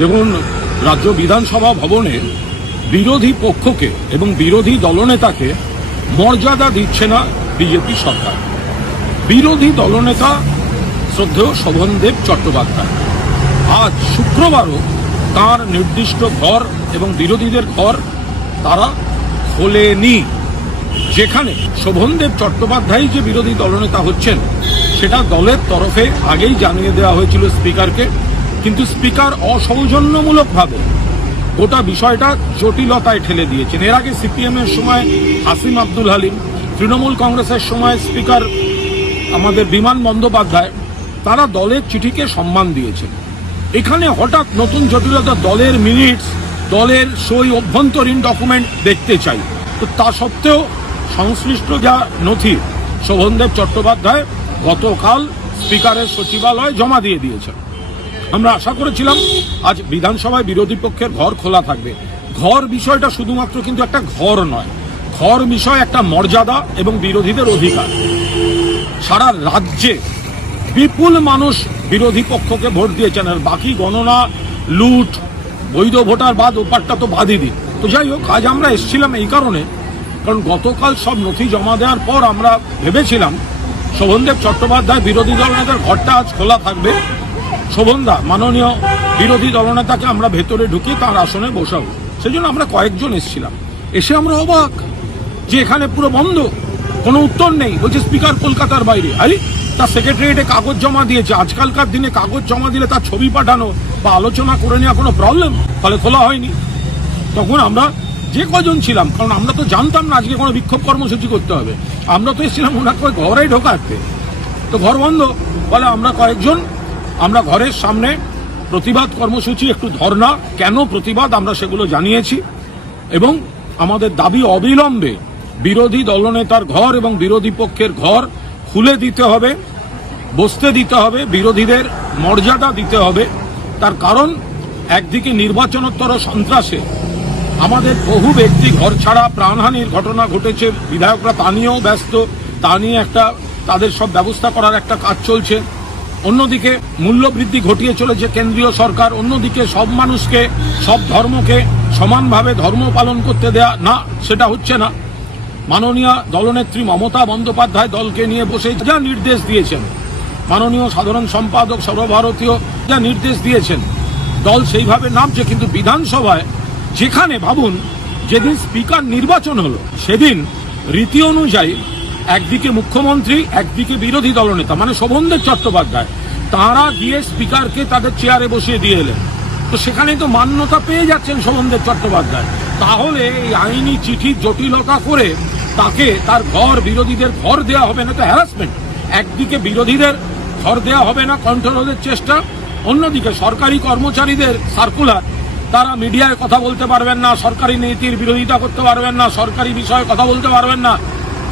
দেখুন, রাজ্য বিধানসভা ভবনে বিরোধী পক্ষকে এবং বিরোধী দলনেতাকে মর্যাদা দিচ্ছে না বিজেপি সরকার। বিরোধী দলনেতা শ্রদ্ধেয় শোভনদেব চট্টোপাধ্যায় আজ শুক্রবারও তার নির্দিষ্ট ঘর এবং বিরোধীদের ঘর তারা খোলেনি। যেখানে শোভনদেব চট্টোপাধ্যায় যে বিরোধী দলনেতা হচ্ছেন সেটা দলের তরফে আগেই জানিয়ে দেওয়া হয়েছিল স্পিকারকে, কিন্তু স্পিকার অসৌজন্যমূলকভাবে গোটা বিষয়টা জটিলতায় ঠেলে দিয়েছেন। এর আগে সিপিএম এর সময় হাসিম আব্দুল হালিম, তৃণমূল কংগ্রেসের সময় স্পিকার আমাদের বিমান বন্দ্যোপাধ্যায়, তারা দলের চিঠিকে সম্মান দিয়েছেন। এখানে হঠাৎ নতুন জটিলতা, দলের মিনিটস, দলের সই, অভ্যন্তরীণ ডকুমেন্ট দেখতে চাই। তো তা সত্ত্বেও সংশ্লিষ্ট যা নথি শোভনদেব চট্টোপাধ্যায় গতকাল স্পিকারের সচিবালয়ে জমা দিয়ে দিয়েছেন। আমরা আশা করেছিলাম আজ বিধানসভায় বিরোধী পক্ষের ঘর খোলা থাকবে। ঘর বিষয়টা শুধুমাত্র কিন্তু একটা ঘর নয়, ঘর বিষয় একটা মর্যাদা এবং বিরোধীদের অধিকার। সারা রাজ্যে বিপুল মানুষ বিরোধী পক্ষকে ভোট দিয়েছেন, আর বাকি গণনা, লুট, বৈধ ভোটার বাদ ওপারটা তো বাদই দিন। তো যাই হোক, আজ আমরা এসেছিলাম এই কারণে, কারণ গতকাল সব নথি জমা দেওয়ার পর আমরা ভেবেছিলাম শোভনদেব চট্টোপাধ্যায় বিরোধী দলনেতার ঘরটা আজ খোলা থাকবে। শোভনদা, মাননীয় বিরোধী দলনেতাকে আমরা ভেতরে ঢুকিয়ে তার আসনে বসাবো। সেই জন্য আমরা কয়েকজন এসেছিলাম। এসে আমরা অবাক যে এখানে পুরো বন্ধ, কোনো উত্তর নেই। বলছে স্পিকার কলকাতার বাইরে। আরে, তার সেক্রেটারিয়েটে কাগজ জমা দিয়েছে। আজকালকার দিনে কাগজ জমা দিলে তার ছবি পাঠানো বা আলোচনা করে নেওয়া কোনো প্রবলেম, ফলে খোলা হয়নি। তখন আমরা যে কজন ছিলাম, কারণ আমরা তো জানতাম না আজকে কোনো বিক্ষোভ কর্মসূচি করতে হবে, আমরা তো এসেছিলাম ওনাকে ঘরেই ঢোকাতে, তো ঘর বন্ধ। ফলে আমরা কয়েকজন, আমরা ঘরের সামনে প্রতিবাদ কর্মসূচি, একটু ধর্ণা, কেন প্রতিবাদ আমরা সেগুলো জানিয়েছি এবং আমাদের দাবি অবিলম্বে বিরোধী দলনেতার ঘর এবং বিরোধী পক্ষের ঘর খুলে দিতে হবে, বসতে দিতে হবে, বিরোধীদের মর্যাদা দিতে হবে। তার কারণ একদিকে নির্বাচনোত্তর সন্ত্রাসে আমাদের বহু ব্যক্তি ঘর ছাড়া, প্রাণহানির ঘটনা ঘটেছে, বিধায়করা তা নিয়েও ব্যস্ত, তা নিয়ে একটা তাদের সব ব্যবস্থা করার একটা কাজ চলছে। অন্যদিকে মূল্যবৃদ্ধি ঘটিয়ে চলেছে কেন্দ্রীয় সরকার, অন্যদিকে সব মানুষকে, সব ধর্মকে সমানভাবে ধর্ম পালন করতে দেয়া না, সেটা হচ্ছে না। মাননীয় দলনেত্রী মমতা বন্দ্যোপাধ্যায় দলকে নিয়ে বসে যা নির্দেশ দিয়েছেন, মাননীয় সাধারণ সম্পাদক সর্বভারতীয় যা নির্দেশ দিয়েছেন, দল সেইভাবে নামছে। কিন্তু বিধানসভায় যেখানে, ভাবুন, যেদিন স্পিকার নির্বাচন হলো সেদিন রীতি অনুযায়ী একদিকে মুখ্যমন্ত্রী, একদিকে বিরোধী দলনেতা মানে শোভনদেব চট্টোপাধ্যায়, তাঁরা গিয়ে স্পিকারকে তাদের চেয়ারে বসিয়ে দিয়ে এলেন। তো সেখানেই তো মান্যতা পেয়ে যাচ্ছেন শোভনদেব চট্টোপাধ্যায়। তাহলে এই আইনি চিঠি জটিলতা করে তাকে তার ঘর, বিরোধীদের ঘর দেওয়া হবে না, তো হ্যারাসমেন্ট। একদিকে বিরোধীদের ঘর দেওয়া হবে না, কন্ট্রোলের চেষ্টা, অন্যদিকে সরকারি কর্মচারীদের সার্কুলার, তারা মিডিয়ায় কথা বলতে পারবেন না, সরকারি নীতির বিরোধিতা করতে পারবেন না, সরকারি বিষয়ে কথা বলতে পারবেন না।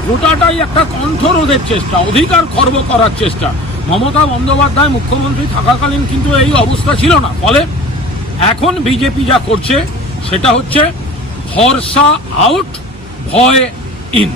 গোটাটাই একটা কণ্ঠরোধের চেষ্টা, অধিকার খর্ব করার চেষ্টা। মমতা বন্দ্যোপাধ্যায় মুখ্যমন্ত্রী থাকাকালীন কিন্তু এই অবস্থা ছিল না। ফলে এখন বিজেপি যা করছে সেটা হচ্ছে ভরসা আউট, ভয় ইন।